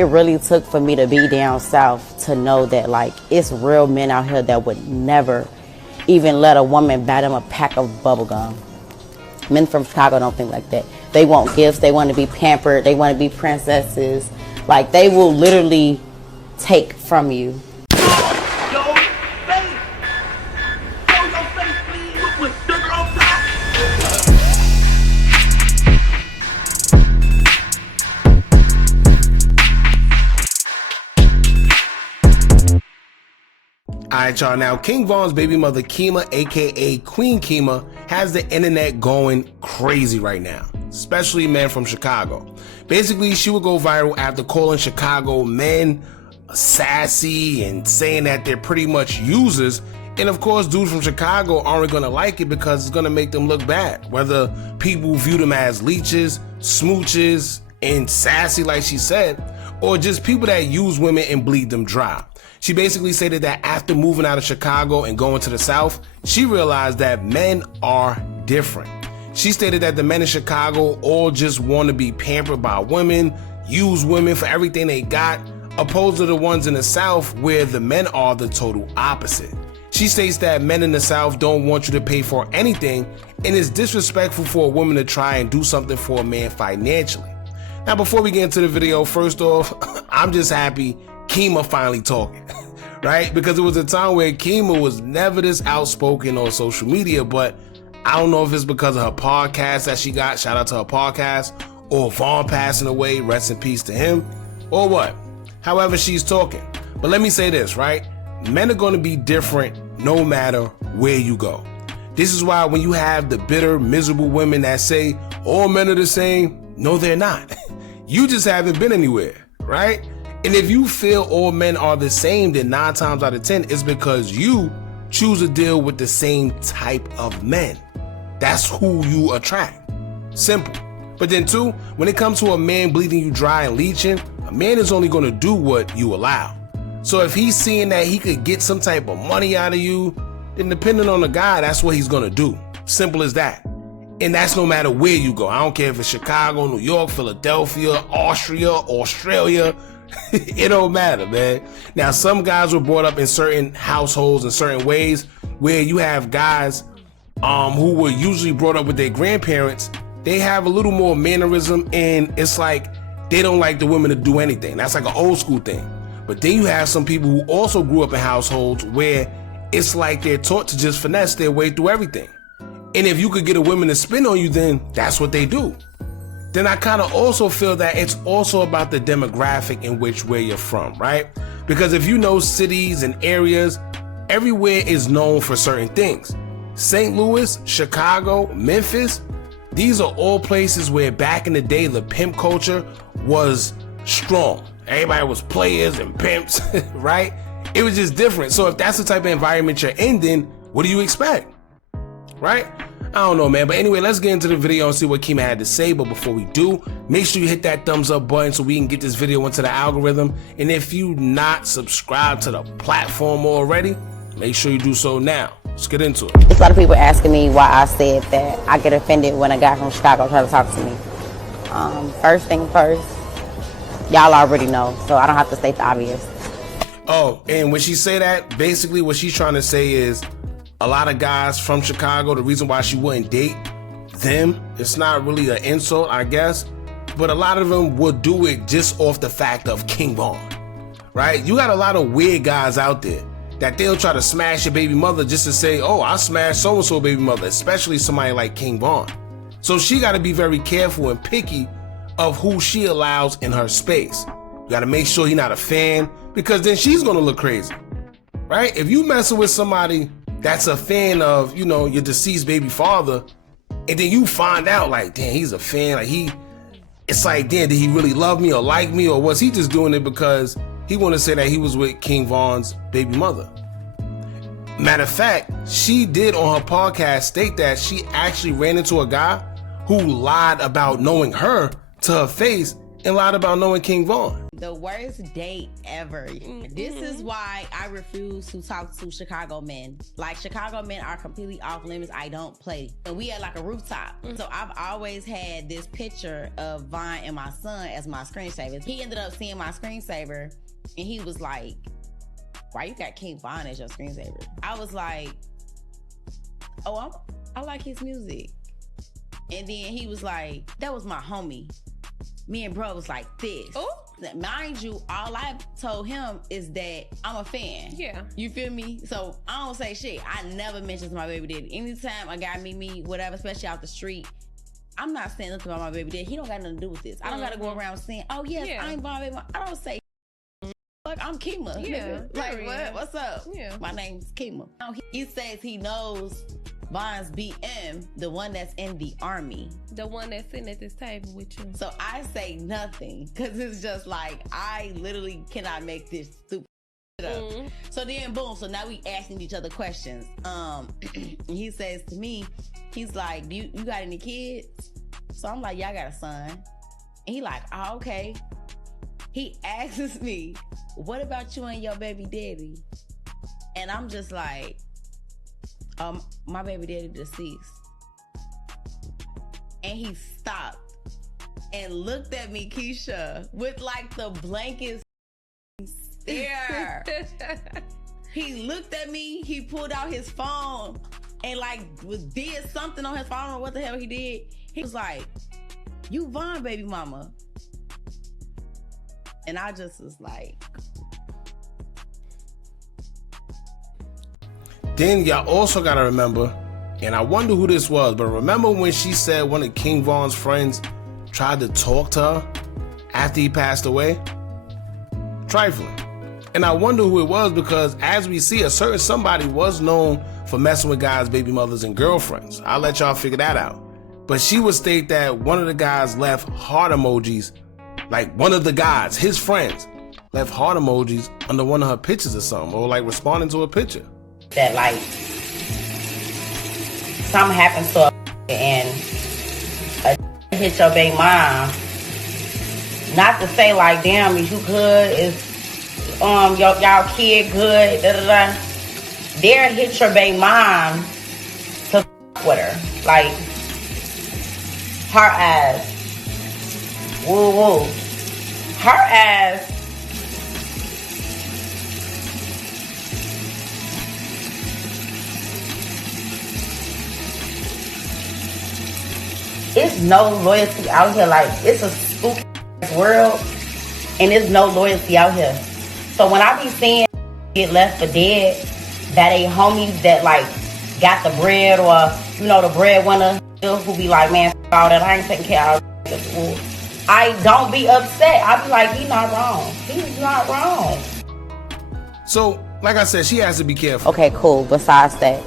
It really took for me to be down south to know that, like, it's real men out here that would never even let a woman buy them a pack of bubble gum. Men from Chicago don't think like that. They want gifts. They want to be pampered. They want to be princesses. Like, they will literally take from you. Alright y'all, now King Von's baby mother Kema, aka Queen Kema, has the internet going crazy right now, especially men from Chicago. Basically, she would go viral after calling Chicago men sassy and saying that they're pretty much users. And of course, dudes from Chicago aren't gonna like it because it's gonna make them look bad. Whether people view them as leeches, smooches, and sassy like she said, or just people that use women and bleed them dry. She basically stated that after moving out of Chicago and going to the South, she realized that men are different. She stated that the men in Chicago all just want to be pampered by women, use women for everything they got, opposed to the ones in the South where the men are the total opposite. She states that men in the South don't want you to pay for anything, and it's disrespectful for a woman to try and do something for a man financially. Now, before we get into the video, first off, I'm just happy Kema finally talking, right? Because it was a time where Kema was never this outspoken on social media, but I don't know if it's because of her podcast that she got, shout out to her podcast, or Vaughn passing away, rest in peace to him, or what. However, she's talking. But let me say this, right? Men are going to be different no matter where you go. This is why when you have the bitter, miserable women that say all men are the same, no, they're not. You just haven't been anywhere, right? And if you feel all men are the same, then 9 times out of 10, it's because you choose to deal with the same type of men. That's who you attract. Simple. But then 2, when it comes to a man bleeding you dry and leeching, a man is only going to do what you allow. So if he's seeing that he could get some type of money out of you, then depending on the guy, that's what he's going to do. Simple as that. And that's no matter where you go. I don't care if it's Chicago, New York, Philadelphia, Austria, Australia. It don't matter, man. Now, some guys were brought up in certain households in certain ways where you have guys who were usually brought up with their grandparents. They have a little more mannerism, and it's like they don't like the women to do anything. That's like an old school thing. But then you have some people who also grew up in households where it's like they're taught to just finesse their way through everything. And if you could get a woman to spin on you, then that's what they do. Then I kind of also feel that it's also about the demographic in which where you're from, right? Because if you know cities and areas, everywhere is known for certain things. St. Louis, Chicago, Memphis, these are all places where back in the day, the pimp culture was strong. Everybody was players and pimps, right? It was just different. So if that's the type of environment you're in, then what do you expect, right? I don't know, man. But anyway, let's get into the video and see what Kema had to say. But before we do, make sure you hit that thumbs up button so we can get this video into the algorithm. And if you not subscribed to the platform already, make sure you do so now. Let's get into it. There's a lot of people asking me why I said that I get offended when a guy from Chicago tries to talk to me. First thing first, y'all already know, so I don't have to state the obvious. Oh, and when she say that, basically what she's trying to say is a lot of guys from Chicago, the reason why she wouldn't date them, it's not really an insult, I guess, but a lot of them would do it just off the fact of King Von, right? You got a lot of weird guys out there that they'll try to smash your baby mother just to say, oh, I smashed so-and-so baby mother, especially somebody like King Von. So she got to be very careful and picky of who she allows in her space. You got to make sure you're not a fan, because then she's going to look crazy, right? If you messing with somebody that's a fan of, you know, your deceased baby father, and then you find out like, damn, he's a fan, like it's like, damn, did he really love me or like me, or was he just doing it because he wanted to say that he was with King Von's baby mother? Matter of fact, she did on her podcast state that she actually ran into a guy who lied about knowing her to her face and lied about knowing King Von. The worst date ever. This is why I refuse to talk to Chicago men. Like, Chicago men are completely off limits. I don't play. And we had like a rooftop. So I've always had this picture of Vaughn and my son as my screensavers. He ended up seeing my screensaver and he was like, why you got King Vaughn as your screensaver? I was like, oh, I like his music. And then he was like, that was my homie. Me and bro was like this. Oh. Mind you, all I told him is that I'm a fan. Yeah. You feel me? So I don't say shit. I never mention to my baby daddy. Anytime a guy meet me, whatever, especially out the street, I'm not saying nothing about my baby daddy. He don't got nothing to do with this. I don't got to go around saying, oh yes, I'm Vaughn baby. I don't say like I'm Kema. Yeah. Like what? What's up? Yeah. My name's Kema. He says he knows Vaughn's BM, the one that's in the army. The one that's sitting at this table with you. So I say nothing, because it's just like, I literally cannot make this stupid shit up. So then, boom, so now we asking each other questions. He says to me, he's like, you got any kids? So I'm like, yeah, I got a son. And he like, oh, okay. He asks me, what about you and your baby daddy? And I'm just like, my baby daddy deceased. And he stopped and looked at me, Keisha, with like the blankest stare. He looked at me, he pulled out his phone and like did something on his phone. I don't know what the hell he did. He was like, you Vaughn baby mama. And I just was like, then y'all also gotta remember, and I wonder who this was, but remember when she said one of King Von's friends tried to talk to her after he passed away? Trifling. And I wonder who it was, because as we see, a certain somebody was known for messing with guys' baby mothers and girlfriends. I'll let y'all figure that out. But she would state that one of the guys left heart emojis, like one of the guys, his friends, left heart emojis under one of her pictures or something, or like responding to a picture. That like something happens to a and a hit your baby mom. Not to say like, damn, is you good? Is y'all kid good? Da, da, da. They'll hit your baby mom to with her. Like her ass. Woo woo. Her ass. It's no loyalty out here. Like, it's a spooky world, and there's no loyalty out here. So when I be seeing get left for dead, that ain't homies that like got the bread, or you know, the breadwinner who be like, man, all that, I ain't taking care of this. I don't be upset. I be like, he's not wrong. He's not wrong. So, like I said, she has to be careful. Okay, cool. Besides that,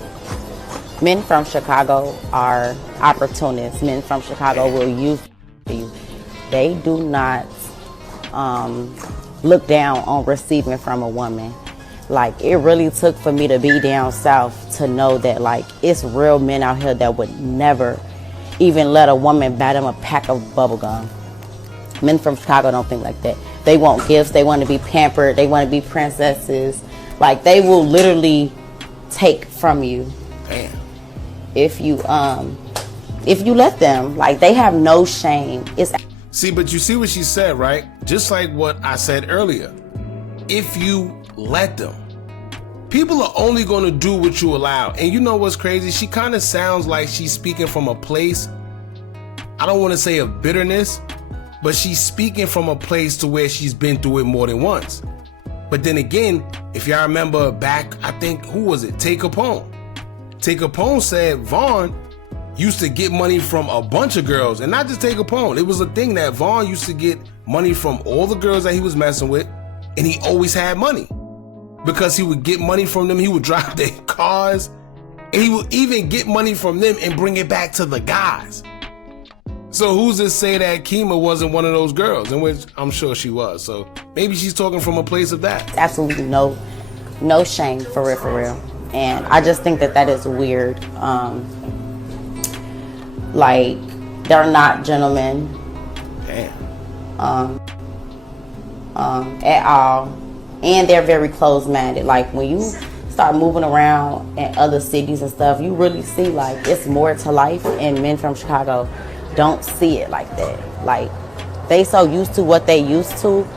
men from Chicago are opportunists. Men from Chicago will use you. They do not look down on receiving from a woman. Like, it really took for me to be down south to know that, like, it's real men out here that would never even let a woman buy them a pack of bubble gum. Men from Chicago don't think like that. They want gifts. They want to be pampered. They want to be princesses. Like, they will literally take from you. Damn. If you let them. Like, they have no shame. See, but you see what she said, right? Just like what I said earlier. If you let them. People are only going to do what you allow. And you know what's crazy? She kind of sounds like she's speaking from a place, I don't want to say of bitterness, but she's speaking from a place to where she's been through it more than once. But then again, if y'all remember back, I think, who was it? Tay Capone. Tay Capone said Vaughn used to get money from a bunch of girls, and not just Tay Capone. It was a thing that Vaughn used to get money from all the girls that he was messing with, and he always had money. Because he would get money from them, he would drive their cars, and he would even get money from them and bring it back to the guys. So who's to say that Kema wasn't one of those girls, in which I'm sure she was. So maybe she's talking from a place of that. Absolutely no shame, for real, for real. And I just think that is weird. Like, they're not gentlemen. Damn. at all, and they're very closed-minded. Like when you start moving around in other cities and stuff, you really see like it's more to life, and men from Chicago don't see it like that. Like they so used to what they used to,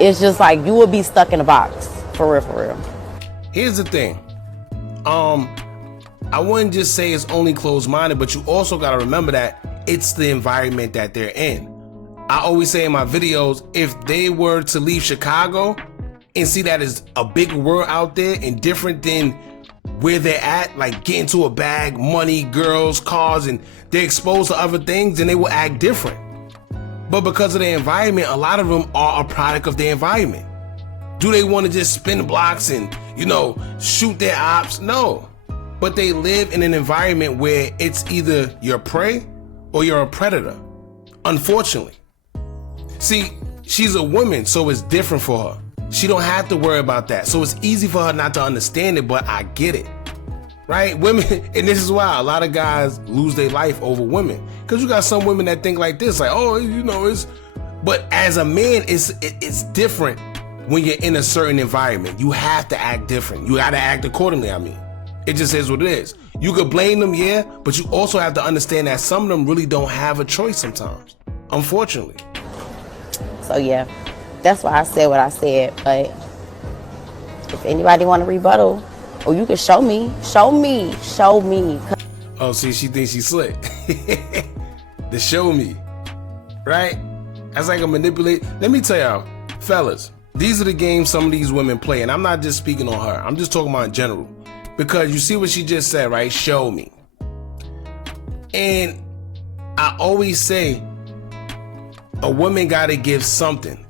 it's just like you will be stuck in a box, for real, for real. Here's the thing. I wouldn't just say it's only closed-minded, but you also got to remember that it's the environment that they're in. I always say in my videos, if they were to leave Chicago and see that as a big world out there and different than where they're at, like get into a bag, money, girls, cars, and they're exposed to other things, then they will act different. But because of their environment, a lot of them are a product of their environment. Do they want to just spin blocks and, shoot their ops? No. But they live in an environment where it's either you're prey or you're a predator, unfortunately. See, she's a woman, so it's different for her. She don't have to worry about that. So it's easy for her not to understand it, but I get it. Right? Women, and this is why a lot of guys lose their life over women. Because you got some women that think like this, like, it's... But as a man, it's different when you're in a certain environment. You have to act different. You got to act accordingly, I mean. It just is what it is. You could blame them, yeah, but you also have to understand that some of them really don't have a choice sometimes, unfortunately. So yeah, that's why I said what I said. But if anybody want to rebuttal, or you can show me. Oh, see, she thinks she's slick. The show me, right? That's like a manipulate. Let me tell y'all, fellas, these are the games some of these women play, and I'm not just speaking on her. I'm just talking about in general. Because you see what she just said, right? Show me. And I always say a woman got to give something.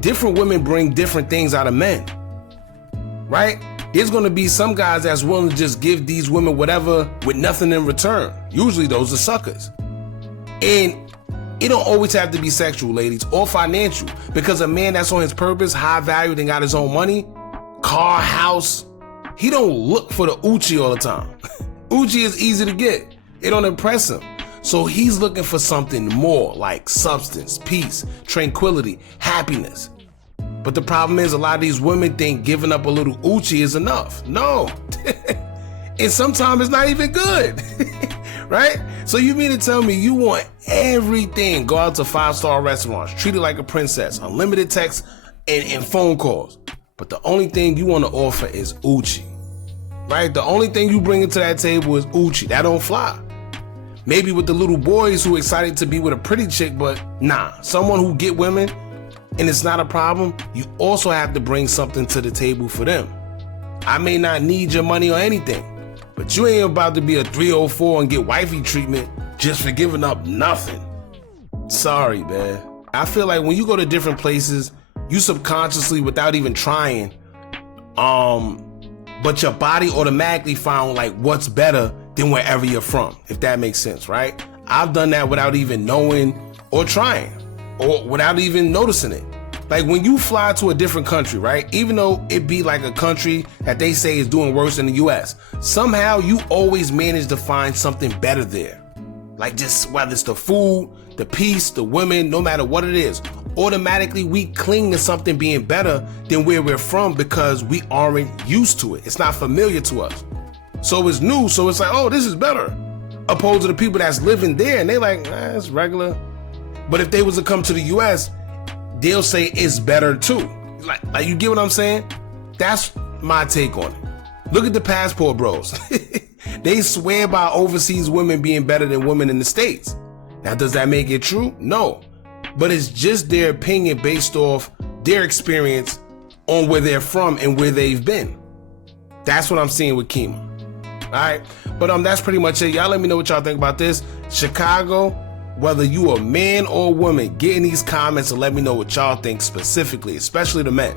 Different women bring different things out of men, right? There's going to be some guys that's willing to just give these women whatever with nothing in return. Usually those are suckers. And it don't always have to be sexual, ladies, or financial. Because a man that's on his purpose, high value, and got his own money, car, house, he don't look for the Uchi all the time. Uchi is easy to get. It don't impress him. So he's looking for something more, like substance, peace, tranquility, happiness. But the problem is a lot of these women think giving up a little Uchi is enough. No. And sometimes it's not even good. Right? So you mean to tell me you want everything, go out to 5-star restaurants, treat it like a princess, unlimited texts and phone calls. But the only thing you want to offer is Uchi, right? The only thing you bring into that table is Uchi. That don't fly. Maybe with the little boys who excited to be with a pretty chick, but nah, someone who get women and it's not a problem, you also have to bring something to the table for them. I may not need your money or anything, but you ain't about to be a 304 and get wifey treatment just for giving up nothing. Sorry, man. I feel like when you go to different places, you subconsciously, without even trying, but your body automatically found like what's better than wherever you're from, if that makes sense, right? I've done that without even knowing or trying, or without even noticing it. Like when you fly to a different country, right? Even though it be like a country that they say is doing worse than the US, somehow you always manage to find something better there. Like just whether it's the food, the peace, the women, no matter what it is, automatically we cling to something being better than where we're from because we aren't used to it. It's not familiar to us. So it's new, so it's like, oh, this is better. Opposed to the people that's living there and they like, it's regular. But if they was to come to the US, they'll say it's better too. Like you get what I'm saying? That's my take on it. Look at the passport bros. They swear by overseas women being better than women in the States. Now, does that make it true? No. But it's just their opinion based off their experience on where they're from and where they've been. That's what I'm seeing with Kema. All right. But that's pretty much it. Y'all let me know what y'all think about this. Chicago, whether you a man or a woman, get in these comments and let me know what y'all think specifically, especially the men,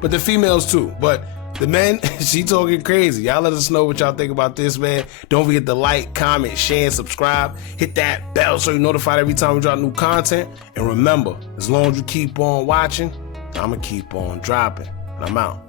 but the females too. But the men, she talking crazy. Y'all let us know what y'all think about this, man. Don't forget to like, comment, share, and subscribe. Hit that bell so you're notified every time we drop new content. And remember, as long as you keep on watching, I'm going to keep on dropping. And I'm out.